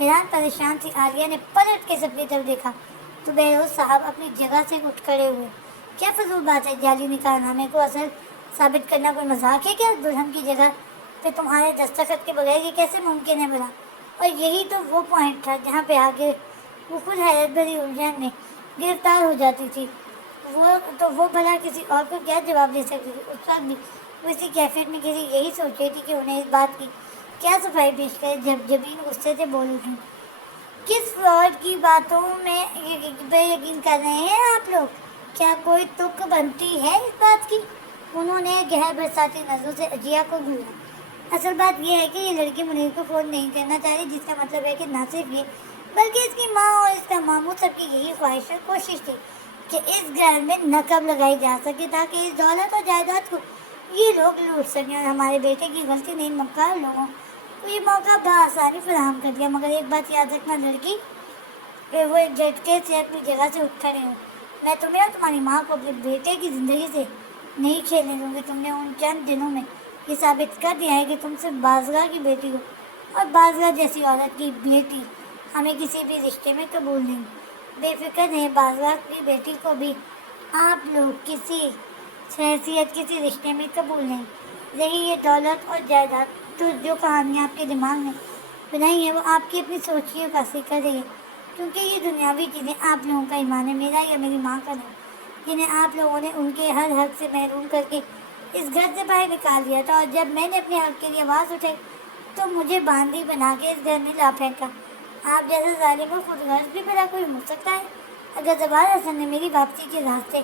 حیران پریشان سی عالیہ نے پلٹ کے سب کی طرف دیکھا تو بہروز صاحب اپنی جگہ سے اٹھ کھڑے ہوئے. کیا فضول بات ہے, جعلی نکاح نامے کو اصل ثابت کرنا کوئی مذاق ہے کیا؟ دلہن کی جگہ پہ تمہارے دستخط کے بغیر یہ کیسے ممکن ہے بھلا؟ اور یہی تو وہ پوائنٹ تھا جہاں پہ آگے وہ خود حیرت بھری الجھن میں گرفتار ہو جاتی تھی. وہ بھلا کسی اور کو کیا جواب دے سکتی تھی؟ اس وقت بھی وہ اسی کیفیت میں کسی یہی سوچ رہی تھی کہ انہیں اس بات کی کیا صفائی پیش کرے. جب جبین غصے سے بول اٹھی. کس فراڈ کی باتوں میں بے یقین کر رہے ہیں آپ لوگ؟ کیا کوئی تک بنتی ہے اس بات کی؟ انہوں نے گہر برساتی نظروں سے اجیا کو گھورا. اصل بات یہ ہے کہ یہ لڑکی منیر کو فون نہیں کرنا چاہ رہی, جس کا مطلب ہے کہ نہ صرف یہ بلکہ اس کی ماں اور اس کا ماموں سب کی یہی خواہش اور کوشش تھی کہ اس گھر میں نقب لگائی جا سکے تاکہ اس دولت اور جائیداد کو یہ لوگ لوٹ سکیں. اور ہمارے بیٹے کی غلطی نہیں, مکار لوگوں کو یہ موقع بآسانی فراہم کر دیا. مگر ایک بات یاد رکھنا لڑکی, وہ ایک جھٹکے سے اپنی جگہ سے اٹھ کھڑے ہو. میں تمہیں اور تمہاری ماں کو اپنے بیٹے کی زندگی سے نہیں کھیلنے دوں گی. تم نے ان چند دنوں میں یہ ثابت کر دیا ہے کہ تم صرف بازگاہ کی بیٹی ہو, اور بازگاہ جیسی عورت کی بیٹی ہمیں کسی بھی رشتے میں قبول نہیں. بے فکر رہیں, بازگاہ کی بیٹی کو بھی آپ لوگ کسی حیثیت کسی رشتے میں قبول نہیں. یہی یہ دولت اور جائیداد تو جو کہانیاں آپ کے دماغ میں بنائی ہیں وہ آپ کی اپنی سوچ کی عکاسی کر رہی ہے, کیونکہ یہ دنیاوی چیزیں آپ لوگوں کا ایمان ہے, میرا یا میری ماں کا نہیں, جنہیں آپ لوگوں نے ان کے ہر حق سے محروم کر کے اس گھر سے باہر نکال دیا تھا. اور جب میں نے اپنے حق کے لیے آواز اٹھائی تو مجھے باندھی بنا کے اس گھر میں لا پھینکا. آپ جیسے ظالم اور خود غرض بھی بھلا کوئی ہو سکتا ہے؟ اگر زبان حسن نے میری واپسی کے راستے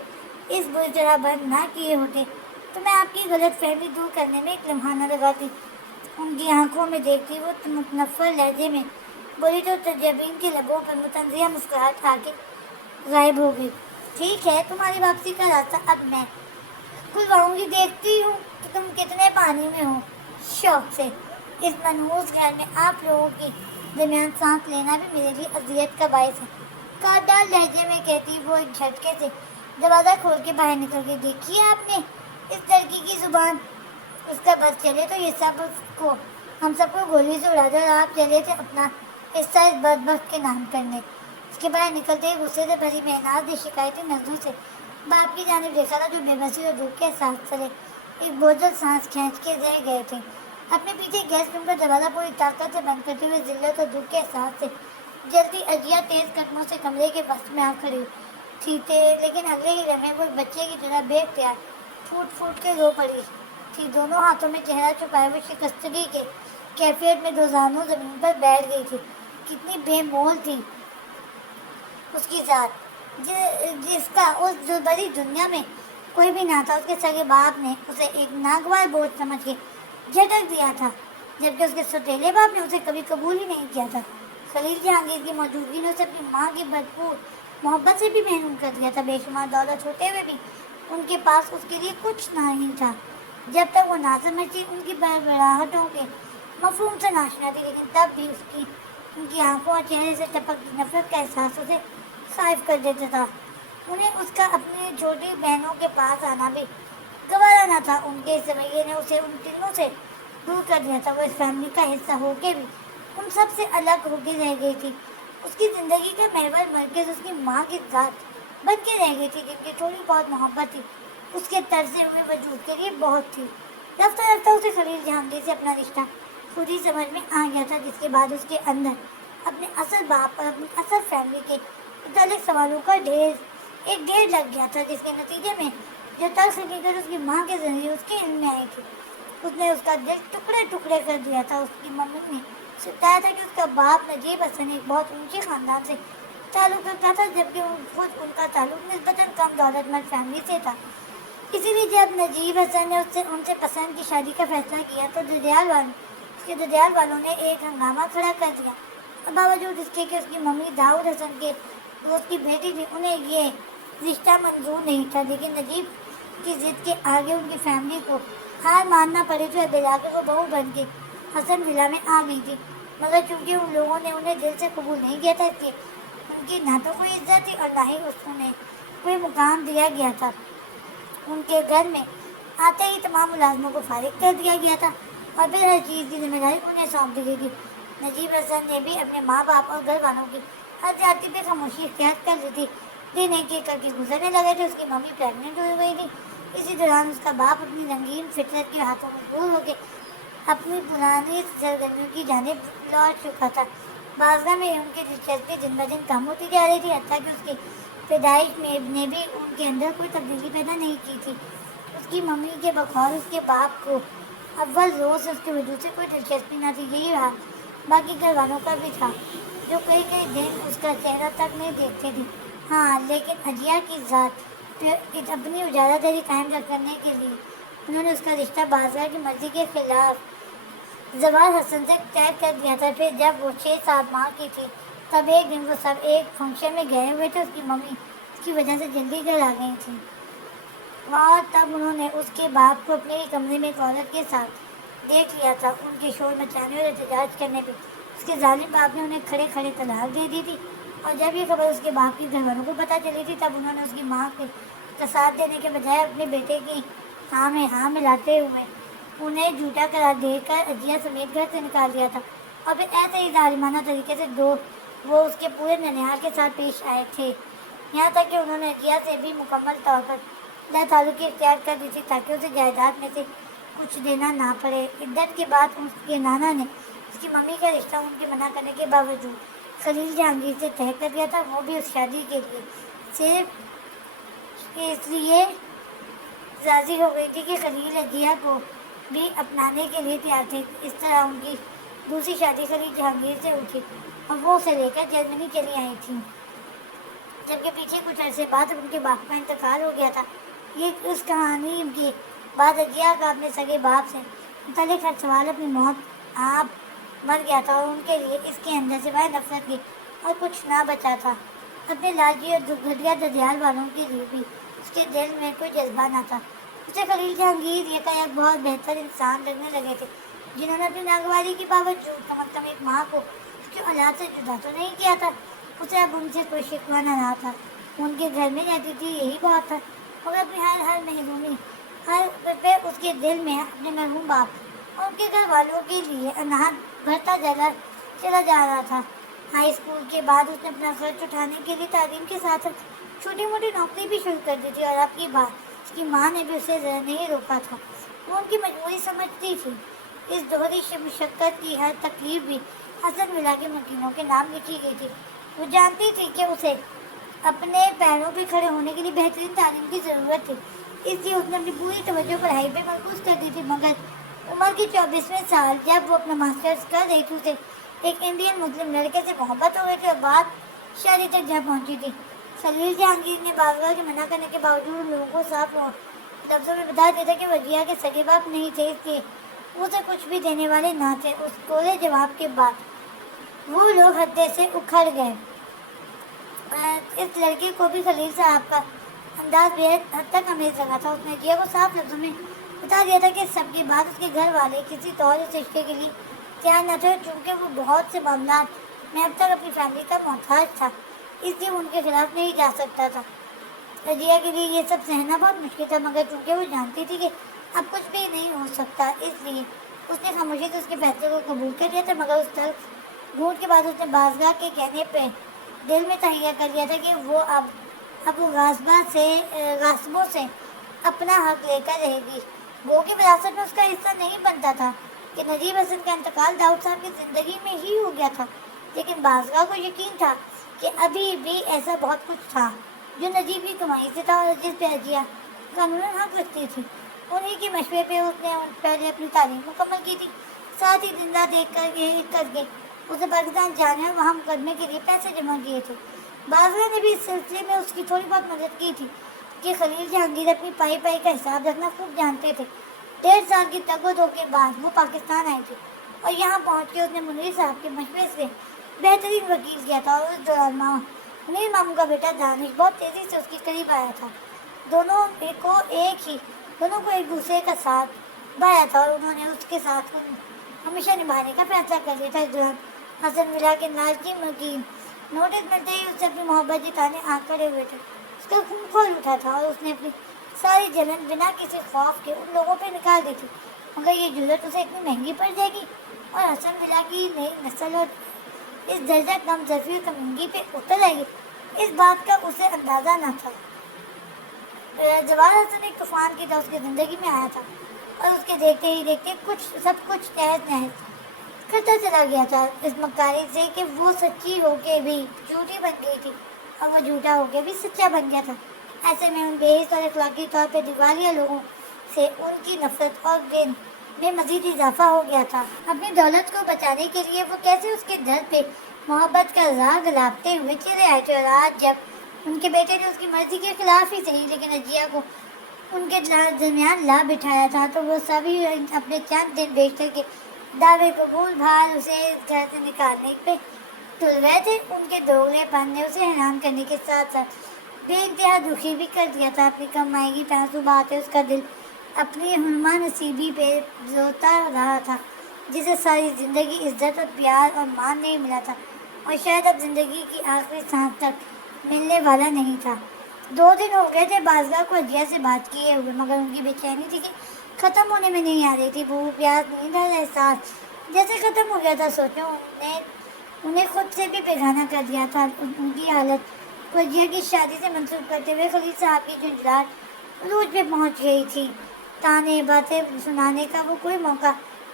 اس بری طرح بند نہ کیے ہوتے تو میں آپ کی غلط فہمی دور کرنے میں ایک لمحہ نہ لگاتی. ان کی آنکھوں میں دیکھتی وہ متنفر لہجے میں بولی تو تجبین کے لبوں پر متنزیہ مسکراہٹ آ کے غائب ہو گئی. ٹھیک ہے, تمہاری واپسی کا راستہ اب میں کھلواؤں گی. دیکھتی ہوں کہ تم کتنے پانی میں ہو. شوق سے اس منحوس گھر میں آپ لوگوں کے درمیان سانس لینا بھی میرے لیے اذیت کا باعث ہے, کاٹدار لہجے میں کہتی وہ ایک جھٹکے سے دروازہ کھول کے باہر نکل گئی. دیکھیے آپ نے اس لڑکی کی زبان, اس کا بس چلے تو یہ ہم سب کو گولی سے اڑا دے, اور آپ چلے تھے اپنا حصہ اس بدبخت کے نام کرنے. اس کے باہر نکلتے ہی غصے سے بھری محنت شکایتی نظروں سے باپ کی جانب دیکھا تھا, جو بے بسی اور دکھ کے ساتھ چلے ایک بوجھل سانس کھینچ کے رہ گئے تھے. اپنے پیچھے گیس روم کا دروازہ پوری طاقت سے بند کرتے ہوئے ذلت اور دکھ کے احساس سے جلدی اجیا تیز قدموں سے کمرے کے وسط میں آ کھڑی تھی. لیکن اگلے ہی لمحے وہ ایک بچے کی طرح بے اختیار پھوٹ پھوٹ کے رو پڑی تھی. دونوں ہاتھوں میں چہرہ چھپائے ہوئے شکستگی کے کیفیت میں دوزانوں زمین پر بیٹھ گئی تھی. کتنی بے مول تھی اس کی ذات, جس کا اس بڑی دنیا میں کوئی بھی نہ تھا. اس کے سگے باپ نے اسے ایک ناگوار بوجھ سمجھ کے جھٹک دیا تھا, جبکہ اس کے سوتیلے باپ نے اسے کبھی قبول ہی نہیں کیا تھا. خلیل جہانگیر کی موجودگی نے اسے اپنی ماں کی بھرپور محبت سے بھی محروم کر دیا تھا. بے شمار دولت ہوتے ہوئے بھی ان کے پاس اس کے لیے کچھ نہیں تھا. جب تک وہ نہ سمجھتی ان کی بڑبڑاہٹوں کے مفہوم سے ناشنا تھی, لیکن تب بھی ان کی آنکھوں اور چہرے سے ٹپکتی نفرت کا احساس اسے خائف کر دیتا تھا. انہیں اس کا اپنی چھوٹی بہنوں کے پاس آنا بھی گوارا نہ تھا. ان کے اس رویے نے اسے ان تینوں سے دور کر دیا تھا. وہ اس فیملی کا حصہ ہو کے بھی ان سب سے الگ ہو کے رہ گئی تھی. اس کی زندگی کا محور مرکز اس کی ماں کی ذات بن کے رہ گئی تھی, جن کی تھوڑی بہت محبت تھی اس کے طرز ہوئے وجود کے لیے بہت تھی. رفتہ رفتہ اسے خلیل جہانگیر سے اپنا رشتہ خود ہی سمجھ میں آ گیا تھا, جس کے بعد اس کے اندر اپنے اصل باپ اور اپنی اصل فیملی کے متعلق سوالوں کا ایک ڈھیر لگ گیا تھا, جس کے نتیجے میں جو تلخ حقیقت اس کی ماں کے ذریعے اس کے علم میں آئی تھی اس نے اس کا دل ٹکڑے ٹکڑے کر دیا تھا. اس کی ممی نے بتایا تھا کہ اس کا باپ نجیب حسن ایک بہت اونچے خاندان سے تعلق رکھتا تھا, جبکہ خود ان کا تعلق نسبتاً کم دولت مند فیملی سے تھا. اسی لیے جب نجیب حسن نے ان سے پسند کی شادی کا فیصلہ کیا تو ددیال والوں نے ایک ہنگامہ کھڑا کر دیا. باوجود اس کے کہ اس کی ممی داؤد حسن کے دوست کی بیٹی تھی, انہیں یہ رشتہ منظور نہیں تھا. لیکن نجیب کی ضد کے آگے ان کی فیملی کو ہار ماننا پڑی تو بلاکر وہ بہو بن کے حسن ولا میں آ گئی تھی. مگر چونکہ ان لوگوں نے انہیں دل سے قبول نہیں کیا تھا, اس لیے ان کی نہ تو کوئی عزت تھی اور نہ ہی انہیں کوئی مقام دیا گیا تھا. ان کے گھر میں آتے ہی تمام ملازموں کو فارغ کر دیا گیا تھا اور پھر ہر چیز کی ذمہ داری انہیں سونپ دی گئی تھی. نجیب حسن نے بھی اپنے ماں باپ اور گھر والوں کی ہر جاتی پہ خاموشی اختیار کر لی تھی. دن ایک ایک کر کے گزرنے لگے تھے. اس کی ممی پریگننٹ ہوئی ہوئی تھی. اسی دوران اس کا باپ اپنی رنگین فطرت کے ہاتھوں مجبور ہو کے اپنی پرانی سرگرمیوں کی جانب لوٹ چکا تھا. بازگاہ میں ان کی دلچسپی دن بہ دن کم ہوتی جا رہی تھی، حتیٰ کہ اس کی پیدائش میں نے بھی ان کے اندر کوئی تبدیلی پیدا نہیں کی تھی. اس کی ممی کے بقول اس کے باپ کو اول روز اس کے وجود سے کوئی دلچسپی نہ تھی. یہی حال باقی گھر والوں کا بھی تھا، جو کئی کئی دن اس کا چہرہ تک نہیں دیکھتے تھے. ہاں، لیکن اجیا کی ذات پہ اپنی اجارہ داری قائم کرنے کے لیے انہوں نے اس کا رشتہ بازگاہ کی مرضی کے خلاف زوال حسن سے طے کر دیا تھا. پھر جب وہ 6-7 ماہ کی تھی تب ایک دن وہ سب ایک فنکشن میں گئے ہوئے تھے. اس کی ممی اس کی وجہ سے جلدی گھر آ گئی تھی، اور تب انہوں نے اس کے باپ کو اپنے کمرے میں ایک عورت کے ساتھ دیکھ لیا تھا. ان کے شور مچانے اور احتجاج کرنے پہ اس کے ظالم باپ نے انہیں کھڑے کھڑے طلاق دے دی تھی. اور جب یہ خبر اس کے باپ کے گھر والوں کو پتہ چلی تھی تب انہوں نے اس کی ماں کا ساتھ دینے کے بجائے اپنے بیٹے کی ہاں میں ہاں ملاتے ہوئے انہیں جھوٹا قرار دے کر اجیا سمیت گھر سے نکال دیا تھا. اور پھر ایسے ہی ظالمانہ طریقے سے وہ اس کے پورے ننھیال کے ساتھ پیش آئے تھے، یہاں تک کہ انہوں نے اجیا سے بھی مکمل طور پر لا تعلقی اختیار کر دی تھی تاکہ اسے جائیداد میں سے کچھ دینا نہ پڑے. عدت کے بعد اس کے نانا نے اس کی ممی کا رشتہ ان کے منع کرنے کے باوجود خلیل جہانگیر سے طے کر دیا تھا. وہ بھی اس شادی کے لیے صرف اس لیے راضی ہو گئی تھی کہ خلیل اجیا کو بھی اپنانے کے لیے تیار تھے. اس طرح ان کی دوسری شادی خلیل جہانگیر سے اٹھی اور وہ اسے لے کر جرمنی چلی آئی تھی، جبکہ پیچھے کچھ عرصے بعد ان کے باپ کا انتقال ہو گیا تھا. یہ اس کہانی کے بعد اجیا کا اپنے سگے باپ سے متعلق ہر سوال اپنی موت آپ مر گیا تھا، اور ان کے لیے اس کے اندر سوائے نفرت کے اور کچھ نہ بچا تھا. اپنے لاجی اور گھٹیا ددیال والوں کے لیے بھی اس کے دل میں کوئی جذبہ نہ تھا. اسے خلیل جہانگیر ایک بہت بہتر انسان لگنے لگے تھے، جنہوں نے اپنی ناگواری کے باوجود کم از کم ایک ماں کو اس کی اولاد سے جدا تو نہیں کیا تھا. اسے اب ان سے کوئی شکوہ نہ تھا. ان کے گھر میں رہتی تھی، یہی بات تھا، مگر اپنی ہر محرومی پہ اس کے دل میں اپنے مرحوم باپ اور ان کے گھر والوں کے لیے اناہت بڑھتا چلا جا رہا تھا. ہائی اسکول کے بعد اس نے اپنا خرچ اٹھانے کے لیے تعلیم کے ساتھ چھوٹی موٹی نوکری بھی شروع کر دی تھی، اور اب کی بات اس کی ماں نے بھی اسے ذرا نہیں روکا تھا. وہ ان کی مجبوری سمجھتی تھی. اس دوہری مشقت کی ہر تکلیف بھی حسن ولا کے مکینوں کے نام لکھی گئی تھی. وہ جانتی تھی کہ اسے اپنے پیروں پہ کھڑے ہونے کے لیے بہترین تعلیم کی ضرورت تھی، اس لیے اس نے اپنی پوری توجہ پڑھائی پہ مرکوز کر دی تھی. مگر عمر کے 24ویں سال جب وہ اپنا ماسٹرز کر رہی تھی اسے ایک انڈین مسلم لڑکے سے محبت ہو گئی تھی اور بات شادی تک جا پہنچی تھی. خلیل جہانگیر نے بازگاہ کے منع کرنے کے باوجود ان لوگوں کو صاف لفظوں میں بتا دیا تھا کہ وہ اجیا کے سگے باپ نہیں تھے، اس لیے اسے کچھ بھی دینے والے نہ تھے. اس کورے جواب کے بعد وہ لوگ حدے سے اکھڑ گئے. اس لڑکے کو بھی خلیل صاحب کا انداز بے حد تک امیز لگا تھا. اس نے اجیا کو صاف لفظوں میں بتا دیا تھا کہ سب کے بعد اس کے گھر والے کسی طور اس رشتے کے لیے تیار نہ تھے، چونکہ وہ بہت سے معاملات میں اب تک اپنی فیملی کا محتاج تھا، اس لیے وہ ان کے خلاف نہیں جا سکتا تھا. اجیا کے لیے یہ سب سہنا بہت مشکل تھا، مگر چونکہ وہ جانتی تھی کہ اب کچھ بھی نہیں ہو سکتا اس لیے اس نے خاموشی سے اس کے فیصلے کو قبول کر لیا تھا. مگر اس تلخ گھونٹ کے بعد اس نے بازگاہ کے کہنے پہ دل میں تہیہ کر لیا تھا کہ وہ اب غاصبوں سے اپنا حق لے کر رہے گی. گو کی وراثت میں اس کا حصہ نہیں بنتا تھا کہ نجیب حسن کا انتقال داؤد صاحب کی زندگی میں ہی ہو گیا تھا، لیکن بازگاہ کو یقین تھا کہ ابھی بھی ایسا بہت کچھ تھا جو نجیب کی کمائی سے تھا اور جس پہ اجیا قانوناً حق رکھتی تھی. انہی کے مشورے پہ اس نے پہلے اپنی تعلیم مکمل کی تھی، ساتھ ہی دن رات ایک کر کے اسے پاکستان جانے اور وہاں مقدمے کے لیے پیسے جمع کیے تھے. بازگاہ نے بھی اس سلسلے میں اس کی تھوڑی بہت مدد کی تھی کہ خلیل جہانگیر اپنی پائی کا حساب رکھنا خوب جانتے تھے. 1.5 سال کی تگ و دو کے بعد وہ پاکستان آئے تھے اور یہاں پہنچ کے اس نے منیر صاحب کے مشورے سے بہترین وکیل کیا تھا. اور اس دوران منیر ماموں کا بیٹا دانش بہت تیزی سے اس کے قریب آیا تھا. دونوں کو ایک دوسرے کا ساتھ بایا تھا اور انہوں نے اس کے ساتھ ہمیشہ نبھانے کا فیصلہ کر لیا تھا. اس دوران حسن ولا کے ناظرین وکیل نوٹس ملتے ہی اس سے اپنی محبت جتانے آ کھڑے ہوئے تھے. اس کا خون کھول اٹھا تھا اور اس نے اپنی ساری جلن بنا کسی خوف کے ان لوگوں پہ نکال دی تھی. مگر یہ جرت اسے اتنی مہنگی پڑ جائے گی اور حسن ولا کی نئی نسل اور اس درجہ کم ظرفی کمیونگی پہ اتر آئی، اس بات کا اسے اندازہ نہ تھا۔ جواہر حسن ایک طوفان کی طرح اس کی زندگی میں آیا تھا اور اس کے دیکھتے ہی دیکھتے سب کچھ تحت نحس کرتا چلا گیا تھا اس مکاری سے کہ وہ سچی ہو کے بھی جھوٹی بن گئی تھی اور وہ جھوٹا ہو کے بھی سچا بن گیا تھا۔ ایسے میں ان بے حس اور اخلاقی طور پہ دیوالیہ لوگوں سے ان کی نفرت اور گن میں مزید اضافہ ہو گیا تھا۔ اپنی دولت کو بچانے کے لیے وہ کیسے اس کے گھر پہ محبت کا راگ لابتے ہوئے چلے آئے تھے، اور آج جب ان کے بیٹے نے اس کی مرضی کے خلاف ہی صحیح لیکن اجیا کو ان کے درمیان لا بٹھایا تھا تو وہ سبھی اپنے چند دن بیشتر کے دعوے قبول بھال اسے اس گھر سے نکالنے پہ تل گئے تھے۔ ان کے دوگلے پن نے اسے حیران کرنے کے ساتھ ساتھ بے انتہا دکھی بھی کر دیا تھا۔ اپنی کمائیگی تعصبات اس کا دل اپنی ہنما نصیبی پہ روتا رہا تھا جسے ساری زندگی عزت اور پیار اور مان نہیں ملا تھا اور شاید اب زندگی کی آخری سانس تک ملنے والا نہیں تھا۔ 2 دن ہو گئے تھے بازگاہ کو اجیا سے بات کیے ہوئے، مگر ان کی بے چینی تھی کہ ختم ہونے میں نہیں آ رہی تھی۔ بھوک پیاس نیند اور احساس جیسے ختم ہو گیا تھا۔ سوچو انہیں خود سے بھی بیگانہ کر دیا تھا۔ ان کی حالت کو اجیا کی شادی سے منسوخ کرتے ہوئے خلیل صاحب کی جھنجھلاہٹ عروج پہ پہنچ گئی تھی۔ تانے باتیں سنانے کا وہ کوئی موقع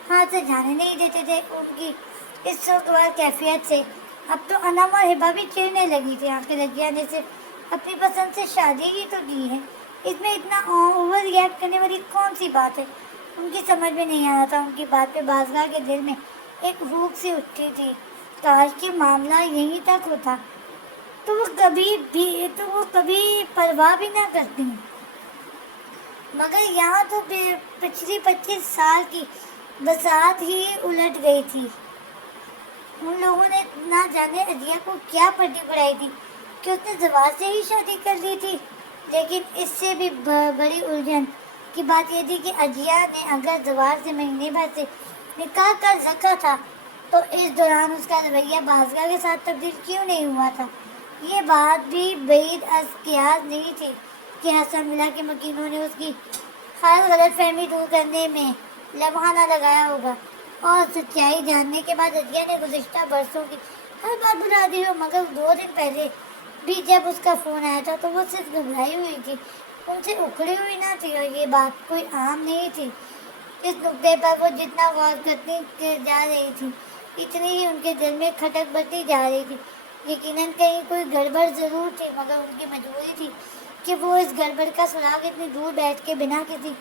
ہاتھ سے جانے نہیں دیتے تھے۔ ان کی اس سوگوار کیفیت سے اب تو انم اور ہبا بھی چڑھنے لگی تھی۔ آخر اجیا نے صرف اپنی پسند سے شادی ہی تو کی ہے، اس میں اتنا اوور ریئیکٹ کرنے والی کون سی بات ہے؟ ان کی سمجھ میں نہیں آ رہا تھا۔ ان کی بات پہ بازگاہ کے دل میں ایک بھوک سی اٹھتی تھی، کاش کہ معاملہ یہیں تک ہوتا تو وہ کبھی پرواہ بھی نہ کرتی، مگر یہاں تو پچھلی 25 سال کی بساط ہی الٹ گئی تھی۔ ان لوگوں نے نہ جانے اجیا کو کیا پٹی پڑھائی تھی کہ اس نے زواج سے ہی شادی کر لی تھی۔ لیکن اس سے بھی بڑی الجھن کی بات یہ تھی کہ اجیا نے اگر زواج سے مہینے بھر سے نکاح کر رکھا تھا تو اس دوران اس کا رویہ بازگاہ کے ساتھ تبدیل کیوں نہیں ہوا تھا؟ یہ بات بھی بعید از قیاس نہیں تھی کہ حسن ولا کے مکینوں نے اس کی ہر غلط فہمی دور کرنے میں لمحہ نہ لگایا ہوگا، اور سچائی جاننے کے بعد اجیا نے گزشتہ برسوں کی ہر بات بتا دی ہو۔ مگر 2 دن پہلے بھی جب اس کا فون آیا تھا تو وہ صرف گھبرائی ہوئی تھی، ان سے اکھڑی ہوئی نہ تھی، اور یہ بات کوئی عام نہیں تھی۔ اس نکتے پر وہ جتنا غور کرتی جا رہی تھی اتنی ہی ان کے دل میں کھٹک بڑھتی جا رہی تھی۔ یقیناً کہیں کوئی گڑبڑ ضرور تھی، مگر ان کی مجبوری تھی کہ وہ اس گڑبڑ کا سراغ اتنی دور بیٹھ کے بنا کسی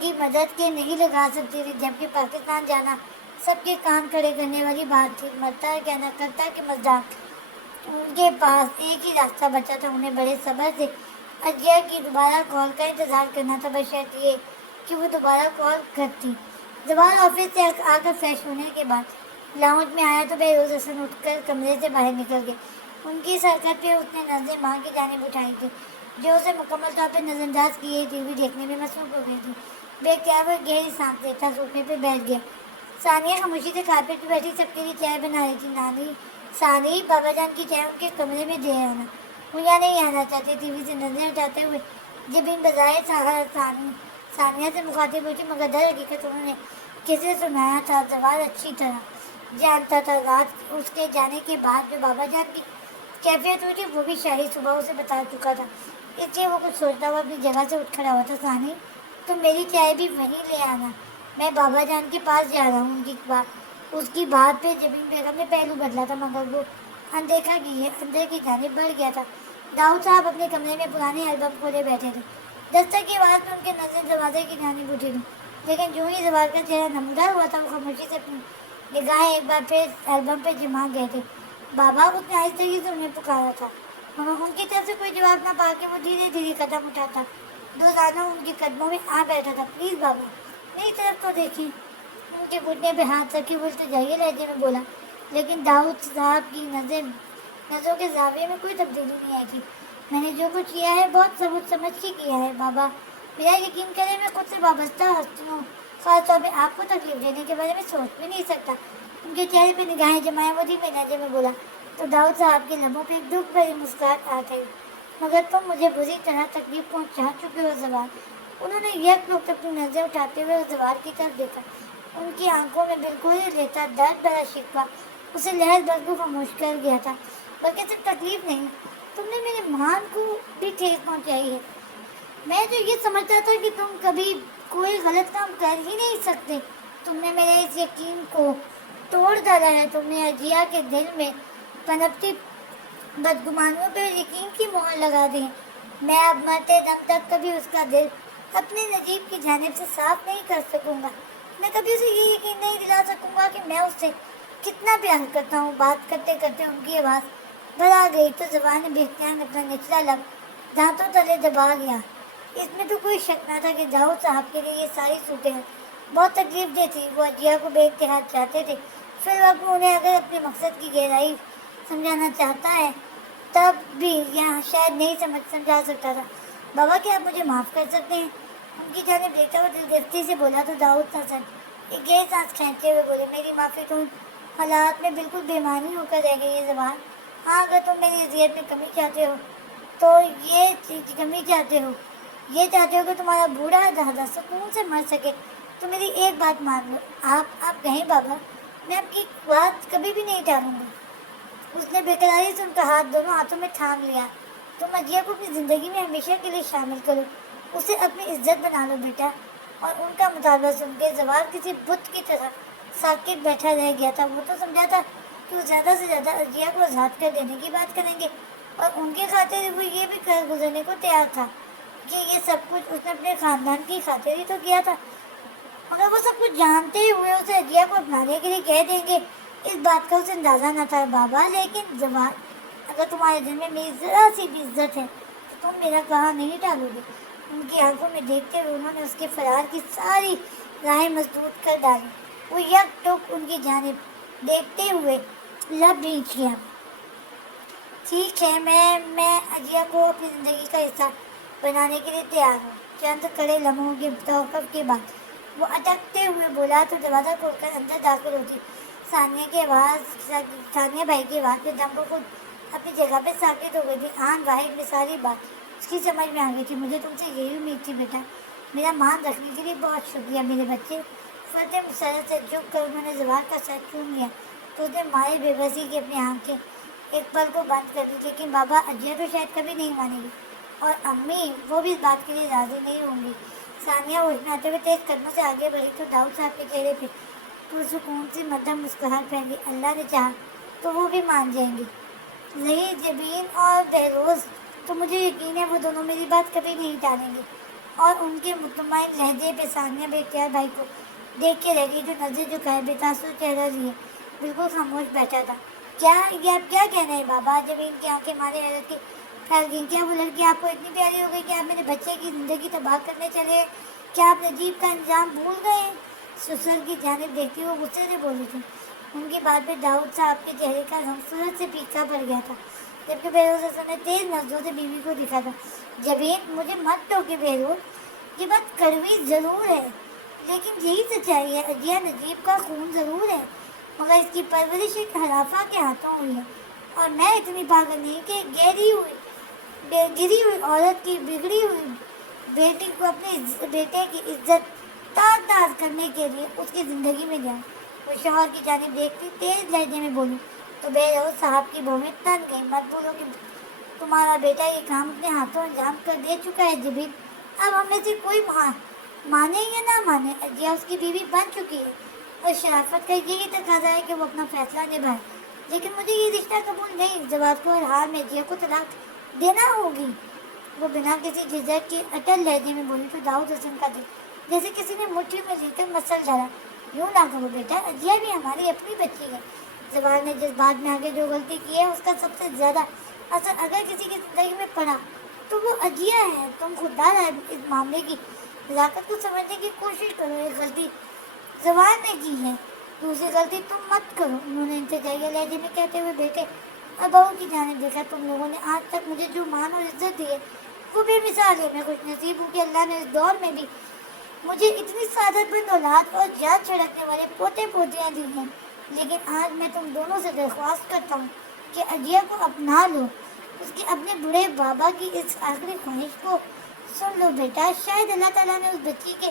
کی مدد کے نہیں لگا سکتی تھی، جبکہ پاکستان جانا سب کے کان کھڑے کرنے والی بات تھی۔ مرتا ہے کہنا کرتا کہ مزداق ان کے پاس ایک ہی راستہ بچا تھا، انہیں بڑے صبر سے اجیا کی دوبارہ کال کا انتظار کرنا تھا، بشرط یہ کہ وہ دوبارہ کال کرتی۔ زوال آفس سے آ کر فریش ہونے کے بعد لاؤنج میں آیا تو بہروز حسن اٹھ کر کمرے سے باہر نکل گئے۔ ان کی حرکت پہ اس نے نظریں ماں کی جانب اٹھائی تھی جو اسے مکمل طور پہ نظر انداز کیے ٹی وی دیکھنے میں مصروف ہو گئی تھی۔ بے اختیار وہ گہری سانس لیتا صوفے پہ بیٹھ گیا۔ ثانیہ خاموشی سے کارپیٹ پہ بیٹھی سب کے لیے چائے بنا رہی تھی۔ نانی ثانی بابا جان کی چائے ان کے کمرے میں دے آنا، وہ یہاں نہیں آنا چاہتی۔ ٹی وی سے نظریں اٹھاتے ہوئے جب ان بظاہر ثانیہ سے مخاطب ہوئی تھی، مگر در حقیقت انہوں نے کسے سنایا تھا؟ زوال اچھی طرح جانتا تھا۔ رات اس کے جانے کے بعد جو بابا جان کی کیفیت ہوئی تھی وہ بھی شاہی صبح اسے بتا چکا تھا، اس لیے وہ کچھ سوچتا ہوا اپنی جگہ سے اٹھ کھڑا ہوا تھا۔ ثانی تم میری چائے بھی وہیں لے آنا، میں بابا جان کے پاس جا رہا ہوں۔ اس کی بات پہ جبین بیگم نے پہلو بدلا تھا، مگر وہ اندر کی جانب بڑھ گیا تھا۔ داؤد صاحب اپنے کمرے میں پرانے البم کھولے بیٹھے تھے۔ دستک کی آواز میں ان کے نظریں دروازے کی جانب اٹھی تھیں، لیکن جو ہی زوال کا چہرہ نمودار ہوا تھا وہ خاموشی سے اپنی نگاہیں ایک بار پھر البم پہ جما گئے تھے۔ بابا، اس نے آہستگی سے انہیں پکارا تھا، مگر ان کی طرف سے کوئی جواب نہ پا کے وہ دھیرے دھیرے قدم اٹھاتا روزانہ ان کے قدموں میں آ بیٹھا تھا۔ پلیز بابا، میری طرف تو دیکھیں۔ ان کے گھٹنے پہ ہاتھ رکھے وہ التجائی لہجے میں بولا، لیکن داؤد صاحب کی نظروں کے زاویے میں کوئی تبدیلی نہیں آئی تھی۔ میں نے جو کچھ کیا ہے بہت سوچ سمجھ کے کیا ہے بابا، میرا یقین کریں میں خود سے وابستہ ہستیوں، خاص طور پہ آپ کو تکلیف دینے کے بارے میں سوچ بھی نہیں سکتا۔ ان کے چہرے پہ نگاہیں جمائے وہ دھیمے لہجے میں بولا تو داؤد صاحب کے لبوں پہ ایک دکھ بھری مسکراہٹ آ گئی، مگر تم مجھے بری طرح تکلیف پہنچا چکے ہو زوال۔ انہوں نے یک وقت اپنی نظریں اٹھاتے ہوئے اس زوال کی طرف دیکھا ان کی آنکھوں میں بالکل ہی لیتا درد بھرا شکوہ اسے لہر بھر کو خاموش کر گیا تھا۔ بلکہ صرف تکلیف نہیں، تم نے میرے مان کو بھی ٹھیس پہنچائی ہے۔ میں جو یہ سمجھتا تھا کہ تم کبھی کوئی غلط کام کر ہی نہیں سکتے، تم نے میرے اس یقین کو توڑ ڈالا ہے۔ تم نے اجیا کے دل میں پنپتی بدگمانیوں پہ یقین کی مہر لگا دی ہے۔ میں اب مرتے دم تک کبھی اس کا دل اپنے نجیب کی جانب سے صاف نہیں کر سکوں گا۔ میں کبھی اسے یہ یقین نہیں دلا سکوں گا کہ میں اس سے کتنا پیار کرتا ہوں۔ بات کرتے کرتے ان کی آواز بھر آ گئی تو زبان بے اختیار اپنا نچلا لب دانتوں تلے دبا گیا۔ اس میں تو کوئی شک نہ تھا کہ داؤد صاحب کے لیے یہ ساری صورتیں بہت تکلیف دہ تھی۔ وہ اجیا کو بے اتحاد چاہتے تھے، پھر وقت انہیں اگر اپنے مقصد کی گہرائی سمجھانا چاہتا ہے تب بھی یہ شاید نہیں سمجھا سکتا تھا۔ بابا کیا آپ مجھے معاف کر سکتے ہیں؟ ان کی جانب دیکھتا ہوا دل گرفتی سے بولا تو داؤد حسن ایک گہری سانس کھینچتے ہوئے بولے، میری معافی تو ان حالات میں بالکل بے معنی ہو کر رہ گئی ہے زبان۔ ہاں اگر تم میری اذیت میں کمی چاہتے ہو تو یہ چاہتے ہو کہ تمہارا بوڑھا دادا سکون سے مر سکے تو میری ایک بات مان لو، آپ کہیں بابا، میں آپ کی بات کبھی بھی نہیں ٹالوں گا۔ اس نے بےقراری سے ان کا ہاتھ دونوں ہاتھوں میں تھام لیا۔ تم اجیا کو اپنی زندگی میں ہمیشہ کے لیے شامل کرو، اسے اپنی عزت بنا لو بیٹا۔ اور ان کا مطالبہ سن کے زوال کسی بت کی طرح ساکت بیٹھا رہ گیا تھا۔ وہ تو سمجھا تھا کہ وہ زیادہ سے زیادہ اجیا کو آزاد کر دینے کی بات کریں گے، اور ان کے خاطر وہ یہ بھی کر گزرنے کو تیار تھا کہ یہ سب کچھ اس نے اپنے خاندان کی خاطر ہی تو کیا تھا۔ مگر وہ سب کچھ جانتے ہوئے اسے اجیا کو اپنانے کے لیے کہہ دیں گے، اس بات کا اسے اندازہ نہ تھا بابا۔ لیکن زوال، اگر تمہارے دل میں میری ذرا سی بھی عزت ہے تو تم میرا کہا نہیں ٹالو گے۔ ان کی آنکھوں میں دیکھتے ہوئے انہوں نے اس کے فرار کی ساری راہیں مسدود کر ڈالی۔ وہ یک ٹک ان کی جانب دیکھتے ہوئے لب بھینچ گیا۔ ٹھیک ہے، میں اجیا کو اپنی زندگی کا حصہ بنانے کے لیے تیار ہوں۔ چند کڑے لمحوں کے توقف کے بعد وہ اٹکتے ہوئے بولا تو دروازہ کھول کر اندر داخل ہوتی ثانیہ بھائی کی آواز پہ دم کو خود اپنی جگہ پہ ساکت ہو گئی تھی۔ آن واحد میں ساری بات اس کی سمجھ میں آ گئی تھی۔ مجھے تم سے یہی امید تھی بیٹا، میرا مان رکھنے کے لیے بہت شکریہ میرے بچے۔ فرد مسرت سے جھک کر انہوں نے زوال کا سر چوم لیا تو اس نے مائل بے بسی کی اپنی آنکھیں ایک پل کو بند کر دی۔ لیکن بابا، اجیا تو شاید کبھی نہیں مانے گی، اور امی وہ بھی اس بات کے لیے راضی نہیں ہوں گی۔ ثانیہ اٹھنے ہوئے تیز قدموں سے آگے بڑھی تو داؤد صاحب کے چہرے پہ پرسکون سی مدھم مسکراہٹ پھیلی۔ اللہ نے چاہا تو وہ بھی مان جائیں گی۔ ظہیر، جبین اور بہروز، تو مجھے یقین ہے وہ دونوں میری بات کبھی نہیں ٹالیں گے۔ اور ان کے مطمئن لہجے پہ ثانیہ بے اختیار بھائی کو دیکھ کے رہ گئی، جو نظر جھکائے بے تاثر چہرہ لیے بالکل خاموش بیٹھا تھا۔ یہ آپ کیا کہہ رہے ہیں بابا؟ جبین کی آنکھیں مارے حیرت کی پھیل گئیں۔ کیا وہ لڑکی آپ کو اتنی پیاری ہو گئی کہ آپ میرے بچے کی زندگی تباہ کرنے چلے ہیں؟ کیا آپ نجیب کا انجام بھول گئے ہیں؟ سسر کی جانب دیکھتی وہ غصے سے بولی تھی۔ ان کی بات پہ داؤد صاحب کے چہرے کا رنگ سورج سے پھیکا پڑ گیا تھا، جبکہ بہروز حسن نے تیز نظروں سے بیوی کو دکھا تھا۔ جبین، مجھے مت ٹوکے بہروز، یہ بات کڑوی ضرور ہے لیکن یہی سچائی ہے۔ اجیا نجیب کا خون ضرور ہے، مگر اس کی پرورش ایک حرافہ کے ہاتھوں ہوئی ہے، اور میں اتنی پاگل نہیں کہ گری ہوئی عورت کی بگڑی ہوئی بیٹی کو اپنے بیٹے کی عزت تاز کرنے کے لیے اس کی زندگی میں جاؤں۔ وہ شوہر کی جانب دیکھتی تیز لہجے میں بولی تو بہروز صاحب کی بہویں تن گئیں۔ مت بولو کہ تمہارا بیٹا یہ کام اپنے ہاتھوں انجام کر دے چکا ہے جبین۔ اب ہم میں سے کوئی مانے یا نہ مانے، اجیا اس کی بیوی بن چکی ہے، اور شرافت کا یہی تقاضا ہے کہ وہ اپنا فیصلہ نبھائے۔ لیکن مجھے یہ رشتہ قبول نہیں، زوال کو ہر حال میں اجیا کو طلاق دینا ہوگی۔ وہ بنا کسی جھجک کے اٹل لہجے میں بولی تو داؤد حسن کا دل جیسے کسی نے مٹھی میں لے کر مسل ڈالا۔ یوں نہ کرو بیٹا، اجیا بھی ہماری اپنی بچی ہے۔ زوال نے جس بات میں آگے جو غلطی کی ہے اس کا سب سے زیادہ اثر اگر کسی کی زندگی میں پڑا تو وہ اجیا ہے۔ تم خوددار ہے، اس معاملے کی نزاکت کو سمجھنے کی کوشش کرو۔ ایک غلطی زوال نے کی ہے، دوسری غلطی تم مت کرو، انہوں نے انتہائی لہجے میں کہتے ہوئے بیٹے اور بہو کی جانب دیکھا۔ تم لوگوں نے آج تک مجھے جو مان اور عزت دی ہے وہ بے مثال ہے۔ میں خوش نصیب ہوں کہ اللہ نے اس دور میں بھی مجھے اتنی سعادت مند اولاد اور جان چھڑکنے والے پوتے پوتیاں دی ہیں۔ لیکن آج میں تم دونوں سے درخواست کرتا ہوں کہ اجیا کو اپنا لو، اس کے اپنے بوڑھے بابا کی اس آخری خواہش کو سن لو بیٹا۔ شاید اللہ تعالیٰ نے اس بچی کے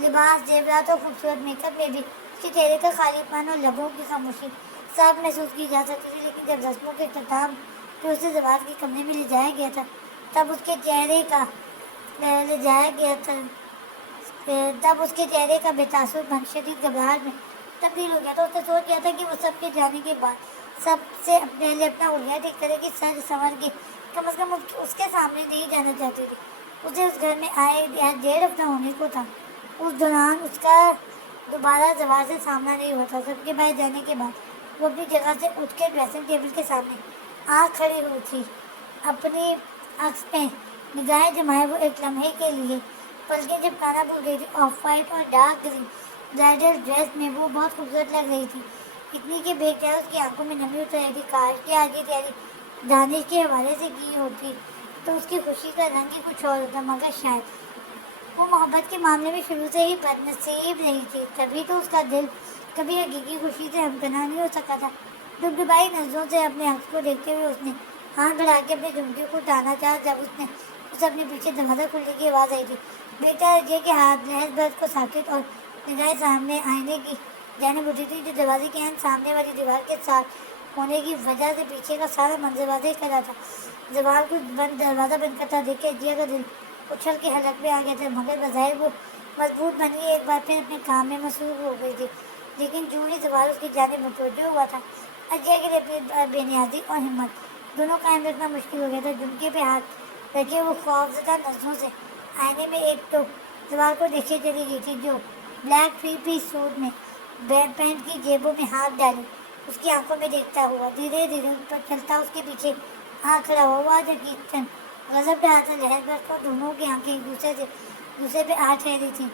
لباس، زیورات اور خوبصورت میک اپ میں بھی اس کے چہرے کا خالی پن اور لبوں کی خاموشی صاف محسوس کی جا سکتی تھی. لیکن جب رسموں کے اختتام پہ اسے زواج کے کمرے میں لے جایا گیا تھا تب اس کے چہرے کا لے جایا گیا تھا تب اس کے چہرے کا بے تاثر پن شدید گھبراہٹ میں تبدیل ہو گیا تھا. اس نے سوچ لیا تھا کہ وہ سب کے جانے کے بعد سب سے پہلے اپنا اولیا ٹھیک کرے گی, سج سنور کے کم از کم اس کے سامنے نہیں جانا چاہتی تھی. اسے اس گھر میں آئے 1.5 ہفتہ ہونے کو تھا. اس دوران اس کا دوبارہ زواج سے سامنا نہیں ہوا تھا. سب کے باہر جانے کے بعد وہ اپنی جگہ سے اٹھ کے ڈریسنگ ٹیبل کے سامنے کھڑی ہوئی تھی. اپنی عکس پہ نگاہیں جمائے وہ ایک لمحے کے لیے پلکیں جھپکانا بھول گئی تھی. آف وائٹ اور ڈارک گرین برائڈل ڈریس میں وہ بہت خوبصورت لگ رہی تھی, اتنی کہ بے خیال اس کی آنکھوں میں نمی اتر رہی تھی. کاش کہ آج یہ تیاری دانش کے حوالے سے کی ہوتی تو اس کی خوشی کا رنگ ہی کچھ اور ہوتا, مگر شاید وہ محبت کے معاملے میں شروع سے ہی بد نصیب نہیں تھی. تبھی تو اس کا دل کبھی حقیقی خوشی سے ہمکنار نہیں ہو سکا تھا. ڈبڈبائی نظروں سے اپنے عکس کو دیکھتے ہوئے اس نے ہاتھ بڑھا کے اپنے جھمکے کو ٹانا چاہا. جب اس نے اسے اپنے پیچھے دروازہ کھلنے کی آواز آئی تھی, بیٹا رجیے کے ہاتھ لہر برد کو ساکت اور نگاہیں سامنے آئینے کی جانب اٹھی تھی, جو دروازے کے سامنے والی دیوار کے ساتھ ہونے کی وجہ سے پیچھے کا سارا منظر واضح کر رہا تھا. زبان کو دروازہ بند کرتا دیکھ کے جیا کا دل اچھل کے حلق میں آ گیا تھا, مگر بظاہر وہ مضبوط بنی ایک بار پھر اپنے کام میں مصروف ہو گئی تھی. لیکن جو ہی زبان اس کی جانب متوجہ ہوا تھا, اجیا کے لیے اپنی بے نیازی اور ہمت دونوں قائم رکھنا مشکل ہو گیا تھا. جھمکے پہ ہاتھ رکھے وہ خوفزدہ نظروں سے آئینے میں ایک تو زبان کو دیکھے چلی گئی تھی, جو بلیک تھری پیس سوٹ میں پینٹ کی جیبوں میں ہاتھ ڈالے اس کی آنکھوں میں دیکھتا ہوا دھیرے دھیرے اس پر چلتا اس کے پیچھے کھڑا ہوا. جو حقیقتاً غضب پہ آتا لہر بر کو دونوں کی آنکھیں ایک دوسرے پہ ٹھہری تھیں.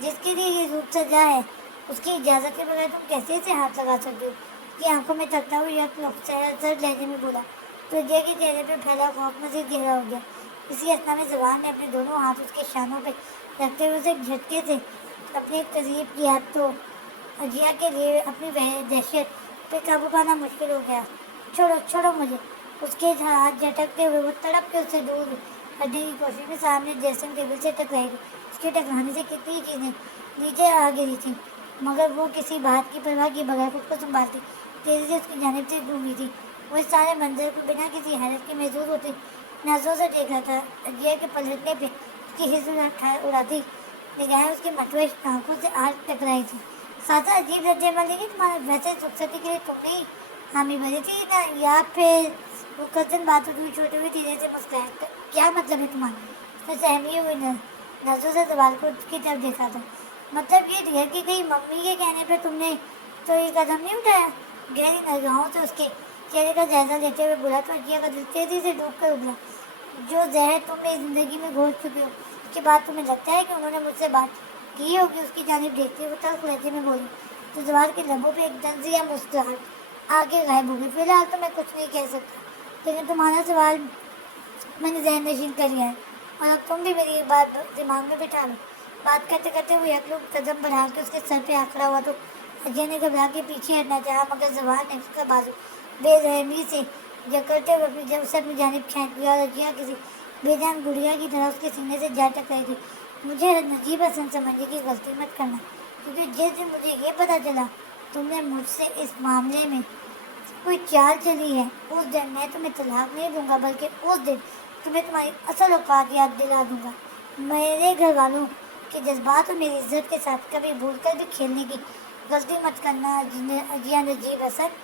جس کے لیے یہ روپ سجا ہے اس کی اجازت کے بغیر تم کیسے اسے ہاتھ لگا سکتے ہو؟ اس کی آنکھوں میں تھکتا ہوا یک سرد لہجے میں بولا. تو جے کے چہرے پہ پھیلا خوف مزید گہرا ہو گیا. اسی اثنا میں زبان نے اپنے دونوں ہاتھ اس کے شانوں پہ رکھتے ہوئے اسے جھٹکے سے اپنے قریب کیا تو اجیا کے لیے اپنی دہشت پہ قابو پانا مشکل ہو گیا. چھوڑو مجھے. اس کے ہاتھ جھٹکتے ہوئے وہ تڑپ کے اس سے دور ہٹنے کی کوشش میں سامنے ڈریسنگ ٹیبل سے ٹکرائی. اس کے ٹکرانے سے کتنی چیزیں نیچے آ گئی تھیں, مگر وہ کسی بات کی پرواہ کیے بغیر خود کو سنبھالتی تیزی سے اس کی جانب سے گھومی تھی. وہ اس سارے منظر کو بنا کسی حیرت کے محظوظ ہوتے نظروں سے دیکھ رہا تھا. اجیا کے پلٹنے پہ اس کی حس اڑاتی نگاہیں اس کی متوش آنکھوں سے آج ٹکرائی تھی. خاصا عجیب رد عمل ہے کہ تمہارے ویسے رخصتی کے لیے تم نے حامی بھری تھی نا, یا پھر وہ کزن باتوں ہوئی چھوٹے ہوئے دھیرے سے مسکرایا. کیا مطلب ہے تمہارا؟ اس نے سہمی ہوئی نظروں سے سوال کو اس کی طرف دیکھا تھا. مطلب یہ تھا کہ کہیں ممی کے کہنے پہ تم نے تو یہ قدم نہیں اٹھایا؟ گہری نگاہوں سے اس کے چہرے کا جائزہ لیتے ہوئے بولا تو اجیا کا دل تیزی سے ڈوب کر ابلا. جو زہر تم میری زندگی میں گھول چکے ہو, اس کے بعد تمہیں لگتا ہے کہ انہوں نے مجھ سے بات کی ہوگی؟ اس کی جانب دیکھتے ہوئے تلخ لہجے میں بولی. تو زبان کے لبوں پہ ایک طنزیہ مسکراہٹ آگے غائب ہو گئی. فی الحال تو میں کچھ نہیں کہہ سکتا, لیکن تمہارا سوال میں نے ذہن نشین کر لیا ہے, اور اب تم بھی میری بات دماغ میں بٹھا لو. بات کرتے کرتے وہ یک قدم بڑھا کے اس کے سر پہ آکڑا ہوا تو اجیا نے گھبرا کے پیچھے ہٹنا چاہا, مگر زبان نے اس کا بازو بے رحمی سے جکڑتے ہوئے جب اسے اپنی جانب کھینچ لیا, اور اجیا کسی بے جان گڑیا کی طرح اس کے سینے سے جا ٹکرائی تھی. مجھے نجیب حسن سمجھنے کی غلطی مت کرنا, کیونکہ جس دن مجھے یہ پتہ چلا تم نے مجھ سے اس معاملے میں کوئی چال چلی ہے, اس دن میں تمہیں طلاق نہیں دوں گا, بلکہ اس دن تمہیں تمہاری اصل اوقات یاد دلا دوں گا. میرے گھر والوں کے جذبات اور میری عزت کے ساتھ کبھی بھول کر بھی کھیلنے کی غلطی مت کرنا اجیا نجیب حسن,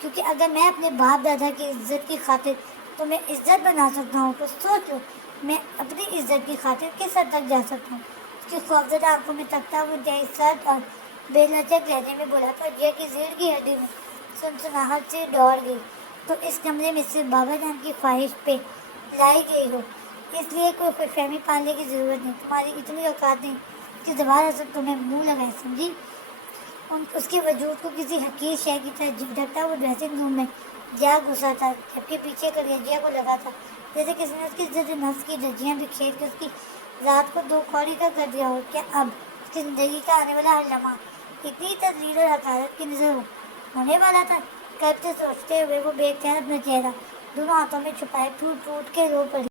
کیونکہ اگر میں اپنے باپ دادا کی عزت کی خاطر تمہیں عزت بنا سکتا ہوں تو سوچ لو میں اپنی عزت کی خاطر کس حد تک جا سکتا ہوں. اس کی خوفزدہ آنکھوں میں تکتا وہ انتہائی سرد اور بے لچک لہجے میں بولا تو اجیا کی ریڑھ کی ہڈی میں سنسناہٹ سے دوڑ گئی. تو اس کمرے میں صرف بابا جان کی خواہش پہ لائی گئی ہو, اس لیے کوئی خوش فہمی پالنے کی ضرورت نہیں. تمہاری اتنی اوقات نہیں کہ زبان حسن تمہیں منہ لگائے, سمجھی؟ اس کے وجود کو کسی حقیر شے کی طرح جھٹکتا وہ ڈریسنگ روم میں جا گھسا تھا, جبکہ پیچھے کر اجیا کو لگا تھا جیسے کسی نے اس کی ضد نفس کی دھجیاں بکھیر کے اس کی ذات کو دو کوڑی کا کر دیا ہو. کیا اب اس کی زندگی کا آنے والا ہر لمحہ اتنی تذلیل اور حقارت کی نظر ہونے والا تھا؟ قلب سے سوچتے ہوئے وہ بے خیال اپنا چہرہ دونوں ہاتھوں میں چھپائے ٹوٹ ٹوٹ کے رو پڑی.